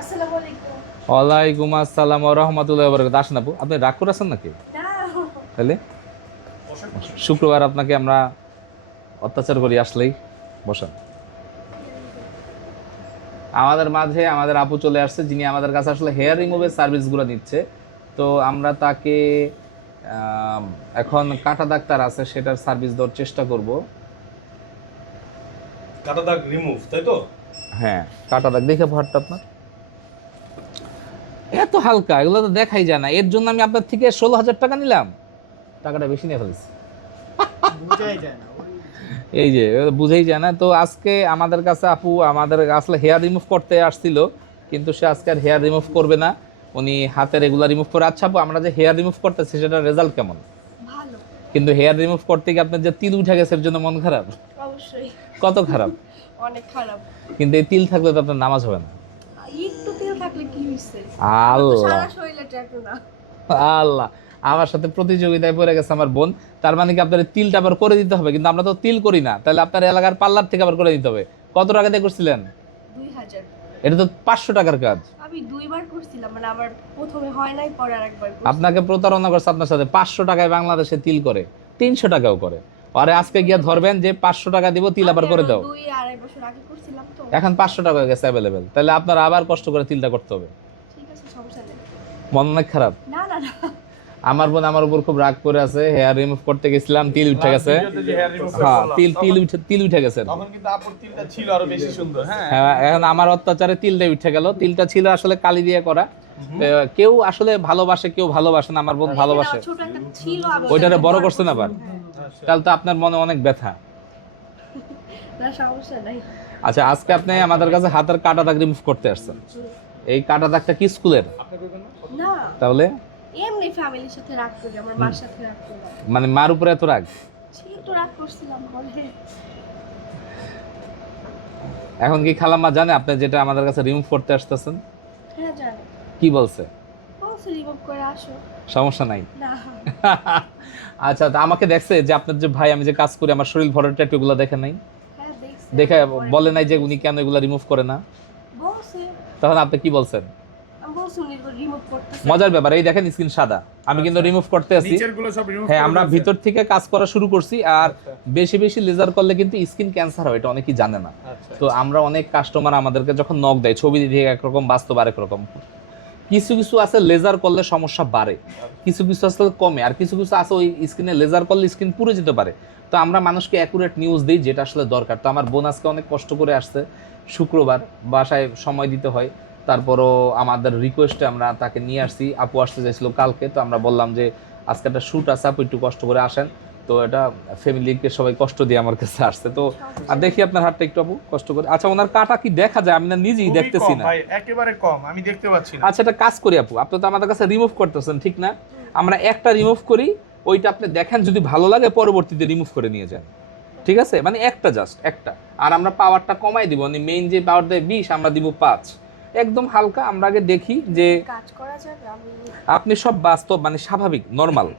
আসসালামু আলাইকুম। ওয়ালাইকুম আসসালাম ও রহমতুল্লাহ বরকত আসেন আপু আপনি রাগ করে আছেন নাকি? না। তাহলে? শুক্রবার আপনাকে আমরা অত্যাচার করি আসলেই। বসেন। আমাদের মাঝে আমাদের আপু চলে আসছে যিনি আমাদের কাছে আসলে হেয়ার রিমুভের সার্ভিসগুলো নিচ্ছে। তো আমরা তাকে এখন কাটা ডাক্তার আছে সেটার সার্ভিস দেওয়ার চেষ্টা করব। কাটা দাগ রিমুভ তাই তো? হ্যাঁ কাটা দাগ। দেখে ভাটটা আপনার? এত হালকা এগুলো তো দেখাই যায় না। এর জন্য আমি আপনার থেকে ষোলো হাজার টাকা নিলাম। টাকাটা বেশি নিয়ে ফেলেছি। এই যে বুঝেই যায় না। তো আজকে আমাদের কাছে আপু আমাদের আসলে হেয়ার রিমুভ করতে আসছিল কিন্তু সে আজকে আর হেয়ার রিমুভ করবে না। উনি হাতে রেগুলার রিমুভ করে আচ্ছা আপু আমরা যে হেয়ার রিমুভ করতেছি সেটার রেজাল্ট কেমন? কিন্তু হেয়ার রিমুভ করতে গিয়ে আপনার যে তিল উঠে গেছে এর জন্য মন খারাপ? অবশ্যই। কত খারাপ? অনেক খারাপ। কিন্তু এই তিল থাকলে তো আপনার নামাজ হবে না। থাকলে কি হইছে? আল্লাহ। সারা শরীরে ট্যাটু না। আল্লাহ। আমার সাথে প্রতিযোগিতায় পড়ে গেছে আমার বোন। তার মানে কি আপনার তিলটা আবার করে দিতে হবে? কিন্তু আমরা তো তিল করি না। তাহলে আপনার এলাকার পার্লার থেকে আবার করে দিতে হবে। কত টাকা দিয়ে করছিলেন? এটা তো পাঁচশো টাকার কাজ। আমি দুইবার করছিলাম মানে আমার প্রথমে হয় নাই পরে আর আপনাকে প্রতারণা করছে আপনার সাথে। পাঁচশো টাকায় বাংলাদেশে তিল করে। তিনশো টাকাও করে। আরে আজকে গিয়ে ধরবেন যে পাঁচশো টাকা দিব তিল আবার করে দাও। দুই আড়াই বছর আগে করছিলাম তো। এখন পাঁচশো টাকা হয়ে গেছে অ্যাভেলেবেল তাহলে আপনার আবার কষ্ট করে তিলটা করতে হবে। ঠিক আছে সমস্যা নেই। মন অনেক খারাপ? না না না। আমার বোন আমার উপর খুব রাগ করে আছে হেয়ার রিমুভ করতে গেছিলাম তিল উঠে গেছে। হ্যাঁ তিল তিল উঠে তিল উঠে গেছে। তখন কিন্তু আপুর তিলটা ছিল আরও বেশি সুন্দর হ্যাঁ। হ্যাঁ এখন আমার অত্যাচারে তিলটাই উঠে গেল। তিলটা ছিল আসলে কালি দিয়ে করা। কেউ আসলে ভালোবাসে কেউ ভালোবাসে না আমার বোন ভালোবাসে। ওইটারে বড় করছে না আবার? আচ্ছা। তাহলে তো আপনার মনে অনেক ব্যথা। না সমস্যা নাই। আচ্ছা আজকে আপনি আমাদের কাছে হাতের কাটা দাগ রিমুভ করতে আসছেন। এই কাটা দাগটা কি স্কুলের? না। তাহলে? এমনি ফ্যামিলির সাথে রাগ করি আমার মার সাথে রাগ করি। মানে মার উপরে এত রাগ? ছিল তো রাগ করছিলাম ঘরে। এখন কি খালাম্মা জানে আপনি যেটা আমাদের কাছে রিমুভ করতে আসতেছেন? হ্যাঁ জানি। কি বলছে? রিমুভ করে আসো। সমস্যা নাই। না। আচ্ছা তা আমাকে দেখছে যে আপনার যে ভাই আমি যে কাজ করি আমার শরীর ভরের ট্যাটুগুলো দেখে নাই। হ্যাঁ দেখে বলে নাই যে উনি কেন এগুলো রিমুভ করে না। তখন আপনি কি বলছেন? আমি বলছি উনি রিমুভ করতে মজার ব্যাপার এই দেখেন স্ক্রিন সাদা। আমি কিন্তু রিমুভ করতে আছি নিচেরগুলো সব রিমুভ হ্যাঁ আমরা ভিতর থেকে কাজ করা শুরু করছি আর বেশি বেশি লেজার করলে কিন্তু স্কিন ক্যান্সার হয় এটা অনেকেই জানে না। আচ্ছা তো আমরা অনেক কাস্টমার আমাদেরকে যখন নক দেয় ছবি দিয়ে একরকম বাস্তব আরেক রকম। কিছু কিছু আছে লেজার করলে সমস্যা বাড়ে। কিছু কিছু আসলে কমে, আর কিছু কিছু আছে ওই স্কিনে লেজার করলে স্কিন পুড়ে যেতে পারে। তো আমরা মানুষকে অ্যাকুরেট নিউজ দিই যেটা আসলে দরকার। তো আমার বোন আজকে অনেক কষ্ট করে আসছে, শুক্রবার বাসায় সময় দিতে হয়। তারপরও আমাদের রিকোয়েস্টে আমরা তাকে নিয়ে আসছি। আপু আসতে চাইছিল কালকে, তো আমরা বললাম যে আজকে একটা শ্যুট আছে, আপু একটু কষ্ট করে আসেন। তো এটা ফ্যামিলিকে সবাই কষ্ট দিয়ে আমার কাছে আসছে। তো আর দেখি আপনার হাতটা একটু আপু কষ্ট করে। আচ্ছা ওনার কাটা কি দেখা যায়? আমি না নিজেই দেখতেছি না। ভাই একেবারে কম আমি দেখতে পাচ্ছি না। আচ্ছা এটা কাজ করি আপু আপনি তো আমাদের কাছে রিমুভ করতেছেন ঠিক না? আমরা একটা রিমুভ করি ওইটা আপনি দেখেন যদি ভালো লাগে পরবর্তীতে রিমুভ করে নিয়ে যান। ঠিক আছে? মানে একটা জাস্ট একটা। আর আমরা পাওয়ারটা কমাই দিব মানে মেইন যে পাওয়ার দেয় বিশ আমরা দিব পাঁচ। একদম হালকা আমরা আগে দেখি যে কাজ করা যাবে আপনি সব বাস্তব মানে স্বাভাবিক নর্মাল